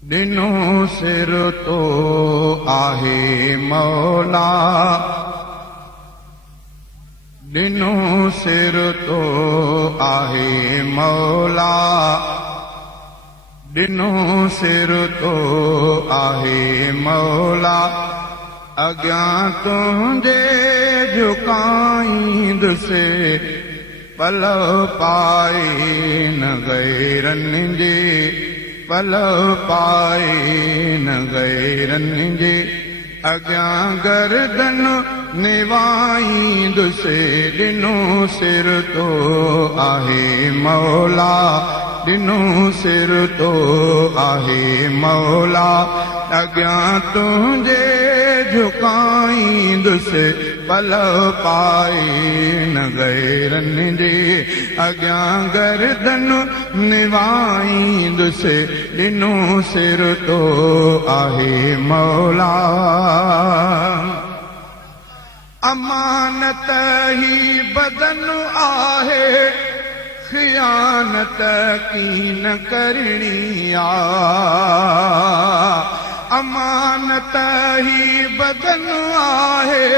ॾिनो सिर तो आहे मौला, ॾिनो सिर तो आहे मौला, ॾिनो सिर तो आहे मौला। अॻियां तुंहिंजे झुकाईंदुसि पल पाए न गैरनि जे, पल पाए न गैरनि जे। अॻियां गर्दन निवाईंदुसि ॾिनो सिर तो आहे मौला, ॾिनो सिर तो आहे मौला। अॻियां तुंहिंजे झुकाईंदुसि पल पाए न गैरनि जे। अॻियां गर्दन निवाईंदुसि ॾिनो सिर तो आहे मौला। अमानत ही बदन आहे, ख़ियानत की न करणी आ। अमानत ही बदन आहे,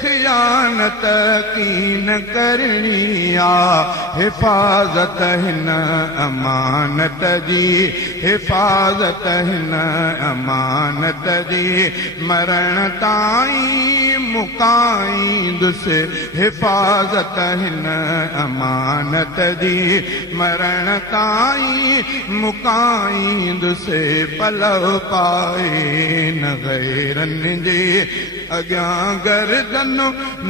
ख़ियानत की न करणी आ। हिफ़ाज़त हिन अमानत जी, हिफ़ाज़त हिन अमानत जी। मरण ताईं मुकाईंदुसि हिफ़ाज़त हिन अमानत जी। मरण ताईं मुकाईंदुसि पल पाए न गैरनि जे। अॻियां गर्दन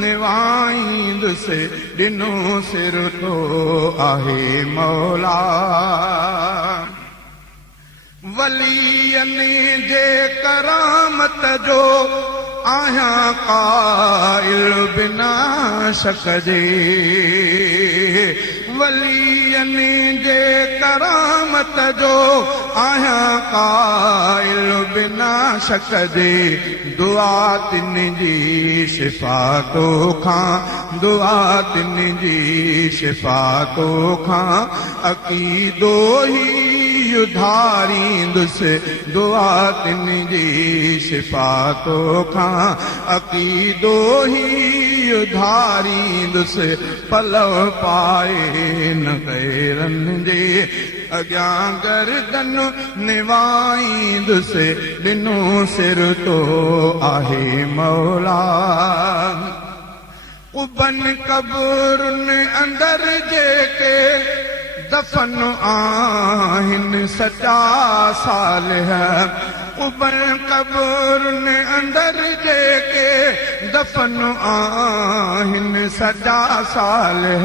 निवाईंदुसि ॾिनो सिर तो आहे मौला। वलियनि जे करामत जो आहियां क़ाइल बिना शक जे। वलियनि जे करामत जो आहियां क़ाइल बिना शक जे। दुआ तिन जी शिफ़ा तो खां, दुआ तिन जी शिफ़ा तो खां। अक़ीदो ही उधारींदुसि दुआ तिन जी शिफ़ा तो खां। अक़ीदो ही उधारींदुसि पल पाए न गैरनि जे। अॻियां गर्दन निवाईंदुसि ॾिनो सिर तो आहे मौला। उबन क़ब्रुनि अंदरि जेके दफ़न आहिनि सचा सालिह। उबन क़ब्रुनि अंदरि जेके दफ़न आहिनि सचा सालिह।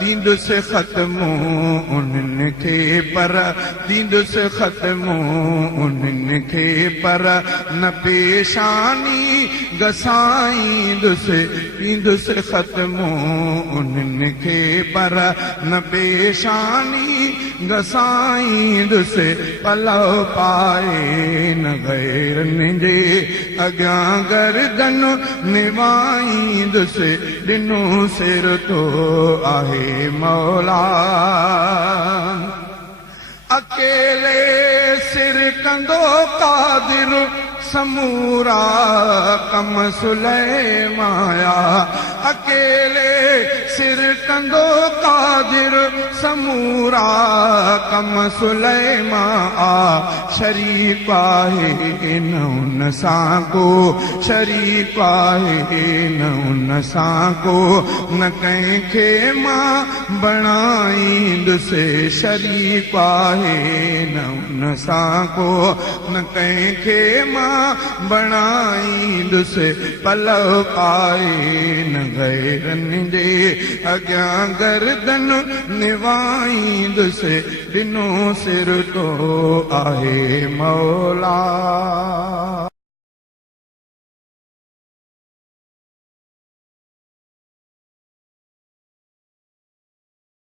ॾींदुसि ख़त्मो उन्हनि खे पर, ॾींदुसि ख़त्मो उन्हनि खे पर। न पेशानी घसाईंदुसि, ॾींदुसि ख़त्मो उन्हनि खे पर। न पेशानी घसाईंदुसि पल पाए न गैरनि जे। अॻियां गर्दन निवाईंदुसि ॾिनो सिर तो आहे मौला। अकेले सिर कंदो क़ादिर समूरा कम सुलैमाया। अकेले सिर कंदो क़ादिर समूरा कम सुलैमा आ। शरीक आहे न उन सां को, शरीक आहे न उन सां को। न कंहिंखे मां बणाईंदुसि शरीक आहे न उन सां को। न कंहिंखे मां बणाईंदुसि पल पाए न गैरनि जे। अॻियां गर्दन निवाईंदुसि ॾिनो सिर तो आहे मौला।